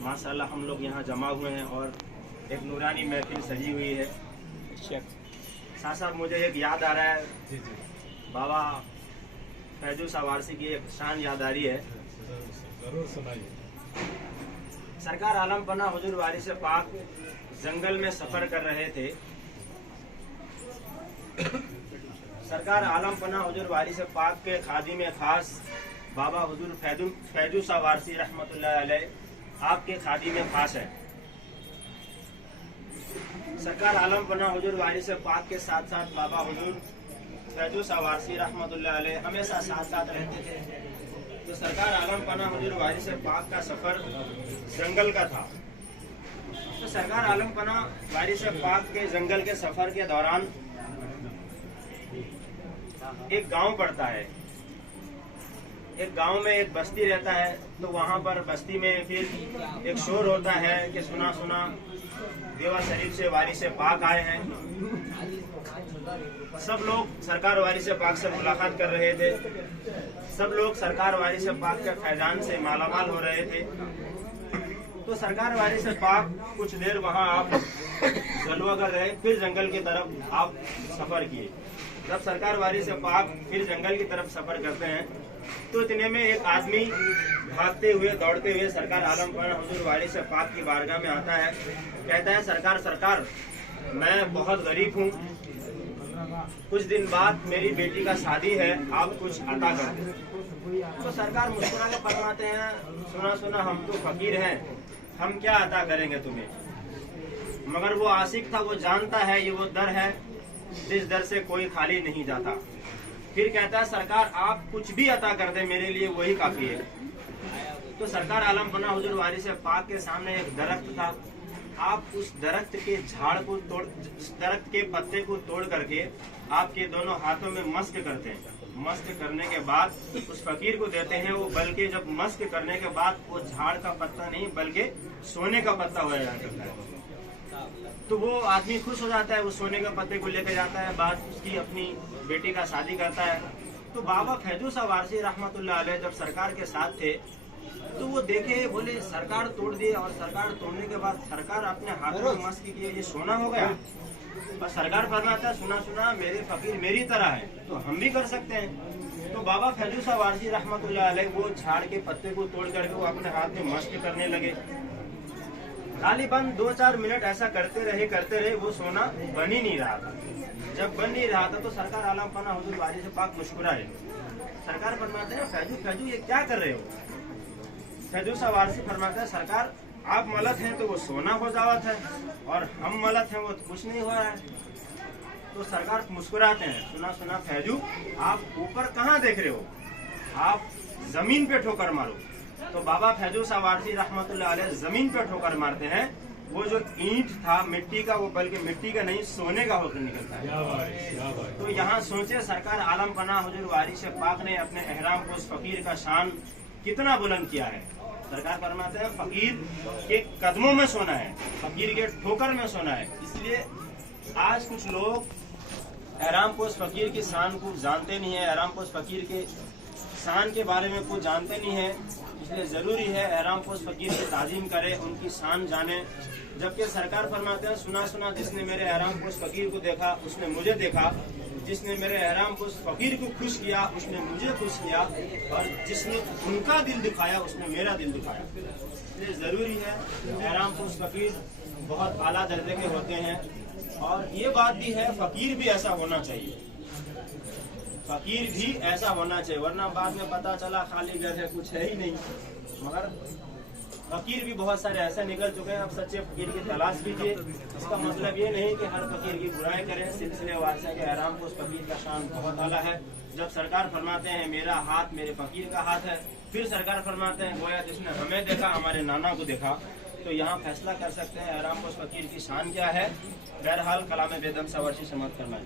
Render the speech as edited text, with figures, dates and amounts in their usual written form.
माशाल्लाह हम लोग यहाँ जमा हुए हैं और एक नूरानी महफिल सजी हुई है। साथ साथ मुझे एक याद आ रहा है, बाबा फैजू सावारसी की एक शान याद आ रही है। जरूर सुनाइए। सरकार आलम पना हुजूर वारिस पाक जंगल में सफर कर रहे थे। सरकार आलम पना हुजूर वारिस पाक के खादिम खास बाबा हुजूर फैजू सावारसी रहमतुल्लाह अलैह आपके खादिम खास है। सरकार आलम पना हुजूर वारिस पाक के साथ साथ बाबा हुजूर फैजू सावारसी रहमतुल्लाह अलैह हमेशा साथ साथ रहते थे। तो सरकार आलम पना हुजूर वारिस पाक का सफर जंगल का था। तो सरकार आलम पना वारिस पाक के जंगल के सफर के दौरान एक गांव पड़ता है। एक गांव में एक बस्ती रहता है। तो वहां पर बस्ती में फिर एक शोर होता है कि सुना सुना देवा शरीफ से वारिस पाक आए हैं। सब लोग सरकार वारिस पाक से मुलाकात कर रहे थे। सब लोग सरकार वारिस पाक के फैजान से मालामाल हो रहे थे। तो सरकार वारिस पाक कुछ देर वहां आप जलवा कर रहे, फिर जंगल की तरफ आप सफर किए। जब सरकार वारिस पाक फिर जंगल की तरफ सफर करते हैं तो इतने में एक आदमी भागते हुए दौड़ते हुए सरकार आलम पना हुजूर वारिस पाक की बारगाह में आता है। कहता है, सरकार मैं बहुत गरीब हूँ, कुछ दिन बाद मेरी बेटी का शादी है, आप कुछ अता कर दें। तो सरकार मुस्कुरा के फरमाते हैं, सुना हम तो फकीर हैं, हम क्या अता करेंगे तुम्हें। मगर वो आशिक था, वो जानता है ये वो दर है जिस दर से कोई खाली नहीं जाता। फिर कहता है, सरकार आप कुछ भी अता कर दे, मेरे लिए वही काफी है। तो सरकार आलम पना हुजूर वारिस पाक के सामने एक दरख्त था। आप उस दरख्त के झाड़ को तोड़, दरख्त के पत्ते को तोड़ करके आपके दोनों हाथों में मस्क करते हैं। मस्क करने के बाद उस फकीर को देते हैं। वो बल्कि जब मस्क करने के बाद वो झाड़ का पत्ता नहीं बल्कि सोने का पत्ता हो जाता है। तो वो आदमी खुश हो जाता है, वो सोने के पत्ते को लेकर जाता है, बाद उसकी अपनी बेटी का शादी करता है। तो बाबा फैजू सावारसी रहमतुल्लाह अलैह जब सरकार के साथ थे तो वो देखे, बोले सरकार तोड़ दिए, और सरकार तोड़ने के बाद सरकार अपने हाथों में मस्क किए, ये सोना हो गया। और सरकार फरमाता है, सुना मेरे फकीर मेरी तरह है तो हम भी कर सकते हैं। तो बाबा फैजू सावारसी रहमतुल्लाह अलैह वो झाड़ के पत्ते को तोड़ करके वो अपने हाथ में मस्क करने लगे। गालिबन 2-4 मिनट ऐसा करते रहे, वो सोना बन ही नहीं रहा था। जब बन नहीं रहा था तो सरकार आलम पना हुजूर वारिस पाक मुस्कुराए। सरकार फरमाते हैं, फैजू ये क्या कर रहे हो। फैजू सावारसी फरमाता है, सरकार आप मलत हैं तो वो सोना हो जावत है, और हम मलत हैं वो कुछ नहीं हो रहा है। तो सरकार मुस्कुराते हैं, सुना फैजू आप ऊपर कहाँ देख रहे हो, आप जमीन पे ठोकर मारो। तो बाबा फैजू सावारसी रहमतुल्लाह अलैह जमीन पे ठोकर मारते हैं। वो जो ईंट था मिट्टी का, वो बल्कि मिट्टी का नहीं सोने का होकर निकलता है। तो यहाँ सोचे सरकार आलम पना हुजूर वारिस पाक ने अपने एहराम को उस फकीर का शान कितना बुलंद किया है। सरकार फरमाते हैं, फकीर के कदमों में सोना है, फकीर के ठोकर में सोना है। इसलिए आज कुछ लोग एहराम पोश फकीर की शान को जानते नहीं है, एहराम पोश फकीर के शान के बारे में कुछ जानते नहीं है। इसलिए जरूरी है एहराम पोश फकीर की ताजीम करे, उनकी शान जाने। जबकि सरकार फरमाते हैं, सुना जिसने मेरे एहराम पोश फकीर को देखा उसने मुझे देखा, जिसने मेरे एहराम पोश फकीर को खुश किया उसने मुझे खुश किया, और जिसने उनका दिल दिखाया उसने मेरा दिल दिखाया। इसलिए जरूरी है एहराम पोश फकीर बहुत आला दर्जे के होते हैं। और ये बात भी है, फकीर भी ऐसा होना चाहिए, फकीर भी ऐसा होना चाहिए, वरना बाद में पता चला खाली घर है, कुछ है ही नहीं। मगर फकीर भी बहुत सारे ऐसे निकल चुके हैं। अब सच्चे फकीर की तलाश कीजिए। इसका मतलब ये नहीं कि हर फकीर की बुराई करें। सिलसिले वारसा के एहराम को उस फकीर का शान बहुत आला है। जब सरकार फरमाते हैं, मेरा हाथ मेरे फकीर का हाथ है, फिर सरकार फरमाते हैं, गोया जिसने हमें देखा हमारे नाना को देखा। तो यहाँ फैसला कर सकते हैं एहराम को उस फकीर की शान क्या है। बहरहाल कलाम बेदम सावारसी समाप्त करना है।